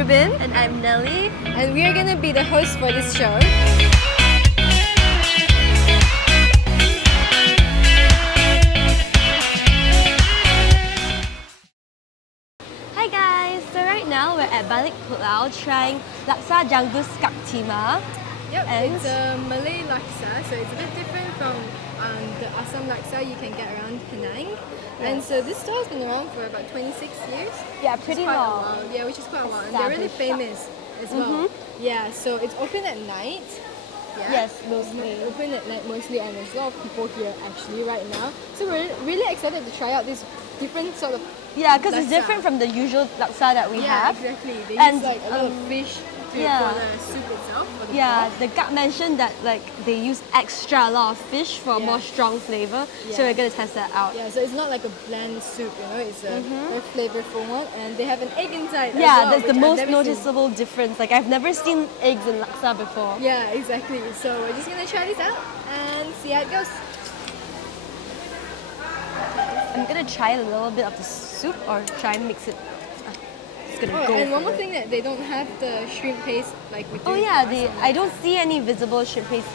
Ruben. And I'm Nelly. And we are going to be the hosts for this show. Hi guys! So right now we're at Balik Pulau trying Laksa Janggus Kak Timah. Yep, And it's a Malay laksa, so it's a bit different from the Asam Laksa you can get around Penang. And so this store has been around for about 26 years. Yeah, pretty long. Yeah, which is quite a while. And they're really famous as well. Yeah, so it's open at night. Yeah. Yes, mostly. Open at night mostly, and there's a lot of people here actually right now. So we're really excited to try out this different sort of Yeah, because it's laksa. different from the usual laksa that we Yeah, have. exactly. They And, use like a lot of fish for the soup itself. For the Yeah, broth. the guy mentioned that like they use extra a lot of fish for a more strong flavor. So we're gonna test that out. Yeah, so it's not like a bland soup, you know, it's a very flavorful one, and they have an egg inside. as Yeah, well, that's the which I've most never seen. noticeable difference. Like I've never seen eggs in laksa before. Yeah, exactly. So we're just gonna try this out and see how it goes. I'm gonna try a little bit of the soup or try and mix it. Just gonna go And for one more it. thing that they don't have the shrimp paste like we do. Oh yeah, for us. I don't see any visible shrimp paste.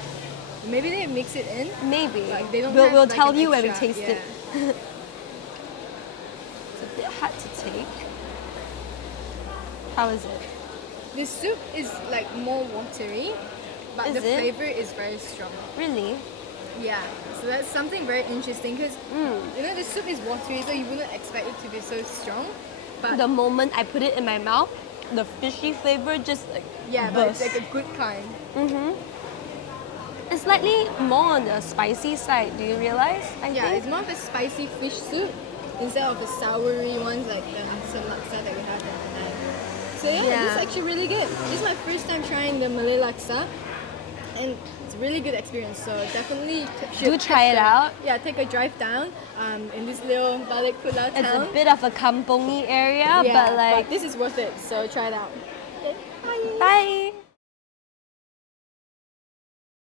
Maybe they mix it in. Maybe. Like they don't we'll have, we'll like, tell an you when we extra, taste it. It's a bit hard to take. How is it? The soup is like more watery, but Is the it? flavor is very strong. Really? Yeah, so that's something very interesting because you know the soup is watery, so you wouldn't expect it to be so strong. But The moment I put it in my mouth, the fishy flavor just like yeah, but it's bursts. like a good kind. It's slightly more on the spicy side. Do you realize? I Yeah, think. it's more of a spicy fish soup instead of the soury ones like the Asam Laksa that we have in Penang. So yeah, this is actually really good. This is my first time trying the Malay Laksa, and it's a really good experience. So definitely should try it out. Yeah, take a drive down in this little Balik Pulau It's town. a bit of a kampongy area, Yeah, but like this is worth it. So try it out. Okay, bye. bye.